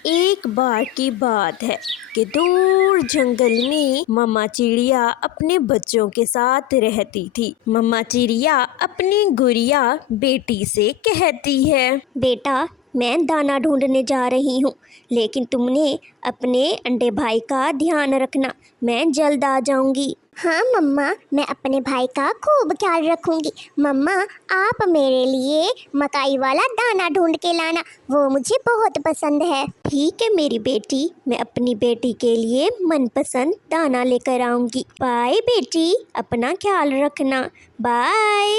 एक बार की बात है कि दूर जंगल में मम्मा चिड़िया अपने बच्चों के साथ रहती थी। मम्मा चिड़िया अपनी गुड़िया बेटी से कहती है, बेटा, मैं दाना ढूंढने जा रही हूँ, लेकिन तुमने अपने अंडे भाई का ध्यान रखना। मैं जल्द आ जाऊंगी। हाँ मम्मा, मैं अपने भाई का खूब ख्याल रखूंगी। मम्मा, आप मेरे लिए मकाई वाला दाना ढूंढ के लाना, वो मुझे बहुत पसंद है। ठीक है मेरी बेटी, मैं अपनी बेटी के लिए मनपसंद दाना लेकर आऊंगी। बाय बेटी, अपना ख्याल रखना। बाय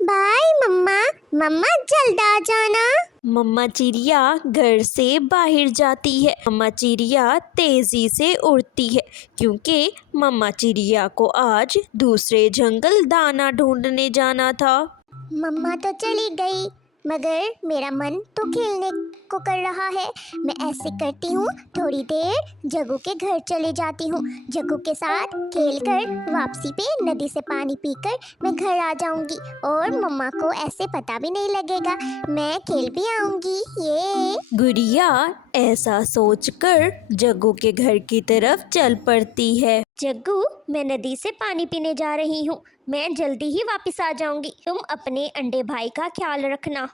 बाय मम्मा। मम्मा जल्द आ जाना। मम्मा चिड़िया घर से बाहर जाती है। मम्मा चिड़िया तेजी से उड़ती है क्योंकि मम्मा चिड़िया को आज दूसरे जंगल दाना ढूंढने जाना था। मम्मा तो चली गई, मगर मेरा मन तो खेलने को कर रहा है। मैं ऐसे करती हूँ, थोड़ी देर जग्गू के घर चले जाती हूँ। जग्गू के साथ खेलकर वापसी पे नदी से पानी पीकर मैं घर आ जाऊंगी और मम्मा को ऐसे पता भी नहीं लगेगा। मैं खेल भी आऊंगी। ये गुड़िया ऐसा सोचकर जग्गू के घर की तरफ चल पड़ती है। जग्गू, मैं नदी से पानी पीने जा रही हूँ। मैं जल्दी ही वापस आ जाऊंगी। तुम अपने अंडे भाई का ख्याल रखना।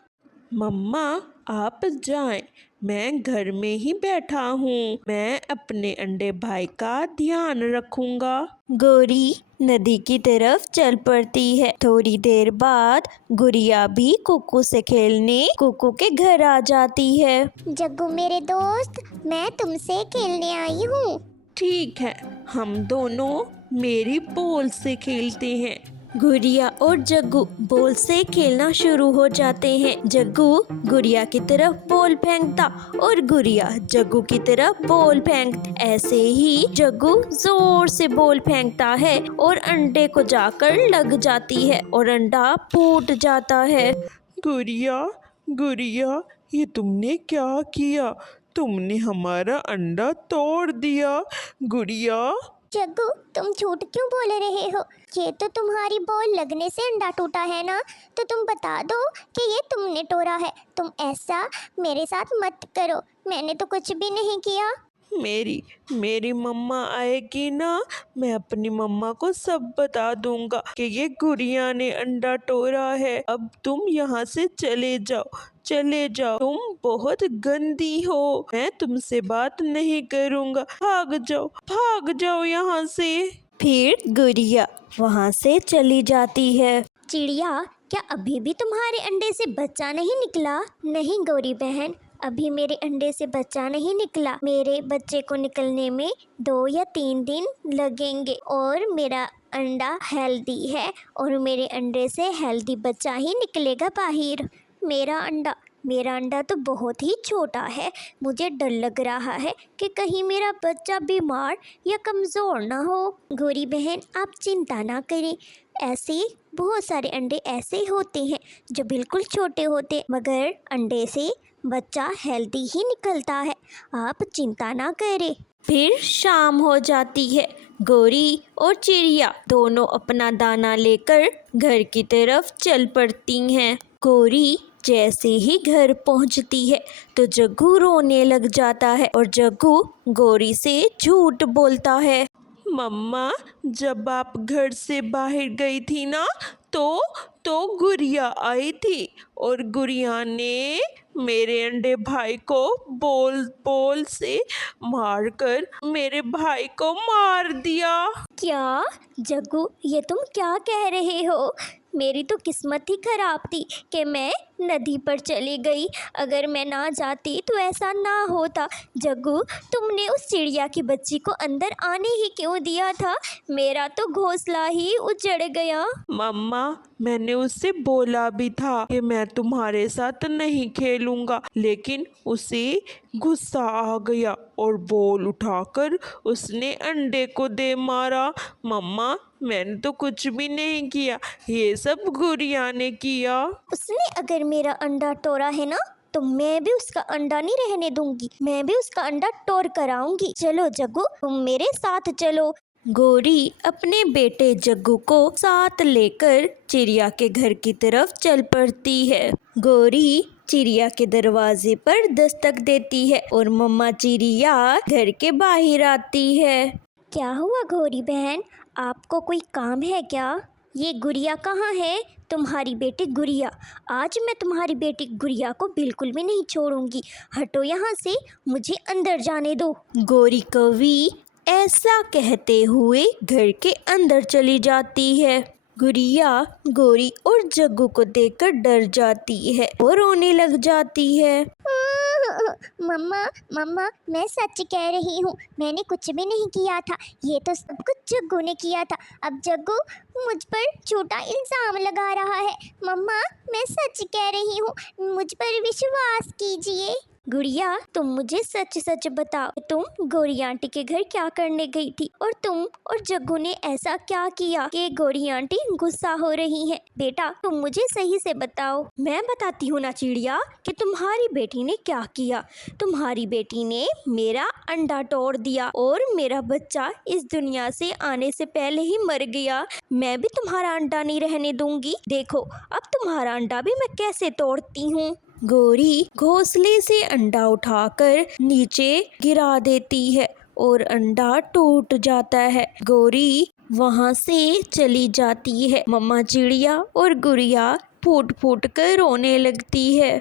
मम्मा आप जाएं, मैं घर में ही बैठा हूँ। मैं अपने अंडे भाई का ध्यान रखूंगा। गौरी नदी की तरफ चल पड़ती है। थोड़ी देर बाद गुड़िया भी कुकू से खेलने कुकू के घर आ जाती है। जग्गू मेरे दोस्त, मैं तुमसे खेलने आई हूँ। ठीक है, हम दोनों मेरी बॉल से खेलते हैं। गुड़िया और जग्गू बॉल से खेलना शुरू हो जाते हैं। जग्गू गुड़िया की तरफ बॉल फेंकता और गुड़िया जग्गू की तरफ बॉल फेंक। ऐसे ही जग्गू जोर से बॉल फेंकता है और अंडे को जाकर लग जाती है और अंडा फूट जाता है। गुड़िया गुड़िया, ये तुमने क्या किया? तुमने हमारा अंडा तोड़ दिया। गुड़िया जग्गू, तुम झूठ क्यों बोल रहे हो? ये तो तुम्हारी बॉल लगने से अंडा टूटा है ना, तो तुम बता दो कि ये तुमने तोड़ा है। तुम ऐसा मेरे साथ मत करो, मैंने तो कुछ भी नहीं किया। मेरी मम्मा आएगी ना, मैं अपनी मम्मा को सब बता दूंगा कि ये गुड़िया ने अंडा तोड़ा है। अब तुम यहाँ से चले जाओ। तुम बहुत गंदी हो, मैं तुमसे बात नहीं करूँगा। भाग जाओ यहाँ से। फिर गुड़िया वहाँ से चली जाती है। चिड़िया, क्या अभी भी तुम्हारे अंडे से बच्चा नहीं निकला? नहीं गौरी बहन, अभी मेरे अंडे से बच्चा नहीं निकला। मेरे बच्चे को निकलने में 2 या 3 दिन लगेंगे और मेरा अंडा हेल्दी है और मेरे अंडे से हेल्दी बच्चा ही निकलेगा बाहर। मेरा अंडा तो बहुत ही छोटा है। मुझे डर लग रहा है कि कहीं मेरा बच्चा बीमार या कमज़ोर ना हो। गौरी बहन, आप चिंता ना करें। ऐसे बहुत सारे अंडे ऐसे होते हैं जो बिल्कुल छोटे होते, मगर अंडे से बच्चा हेल्दी ही निकलता है। आप चिंता ना करें। फिर शाम हो जाती है। गौरी और चिड़िया दोनों अपना दाना लेकर घर की तरफ चल पड़ती हैं। गौरी जैसे ही घर पहुंचती है तो जग्गू रोने लग जाता है और जग्गू गौरी से झूठ बोलता है। मम्मा, जब आप घर से बाहर गई थी ना, तो गुड़िया आई थी और गुड़िया ने मेरे अंडे भाई को बॉल से मारकर मेरे भाई को मार दिया। क्या जग्गू, ये तुम क्या कह रहे हो? मेरी तो किस्मत ही खराब थी कि मैं नदी पर चली गई। अगर मैं ना जाती तो ऐसा ना होता। जग्गू, तुमने उस चिड़िया की बच्ची को अंदर आने ही क्यों दिया था? मेरा तो घोंसला ही उजड़ गया। मम्मा, मैंने उससे बोला भी था कि मैं तुम्हारे साथ नहीं खेलूंगा, लेकिन उसे गुस्सा आ गया और बॉल उठाकर उसने अंडे को दे मारा। मम्मा, मैंने तो कुछ भी नहीं किया, ये सब गुड़िया ने किया। उसने अगर मेरा अंडा तोड़ा है ना, तो मैं भी उसका अंडा नहीं रहने दूंगी। मैं भी उसका अंडा तोड़ कर आऊंगी। चलो जग्गू, तुम मेरे साथ चलो। गौरी अपने बेटे जग्गू को साथ लेकर चिड़िया के घर की तरफ चल पड़ती है। गौरी चिड़िया के दरवाजे पर दस्तक देती है और मम्मा चिड़िया घर के बाहर आती है। क्या हुआ गौरी बहन, आपको कोई काम है क्या? ये गुड़िया कहाँ है? तुम्हारी बेटी गुड़िया। आज मैं तुम्हारी बेटी गुड़िया को बिल्कुल भी नहीं छोड़ूंगी। हटो यहाँ से, मुझे अंदर जाने दो। गौरी कौवी ऐसा कहते हुए घर के अंदर चली जाती है। गुड़िया गौरी और जग्गू को देखकर डर जाती है और रोने लग जाती है। मम्मा मम्मा, मैं सच कह रही हूँ, मैंने कुछ भी नहीं किया था। ये तो सब कुछ जग्गू ने किया था। अब जग्गू मुझ पर झूठा इल्ज़ाम लगा रहा है। मम्मा, मैं सच कह रही हूँ, मुझ पर विश्वास कीजिए। गुड़िया, तुम मुझे सच सच बताओ, तुम गौरी आंटी के घर क्या करने गई थी और तुम और जग्गू ने ऐसा क्या किया कि गौरी आंटी गुस्सा हो रही हैं? बेटा, तुम मुझे सही से बताओ। मैं बताती हूँ ना चिड़िया कि तुम्हारी बेटी ने क्या किया। तुम्हारी बेटी ने मेरा अंडा तोड़ दिया और मेरा बच्चा इस दुनिया से आने से पहले ही मर गया। मैं भी तुम्हारा अंडा नहीं रहने दूंगी। देखो अब तुम्हारा अंडा भी मैं कैसे तोड़ती हूँ। गौरी घोंसले से अंडा उठाकर नीचे गिरा देती है और अंडा टूट जाता है। गौरी वहां से चली जाती है। मम्मा चिड़िया और गुड़िया फूट फूट कर रोने लगती है।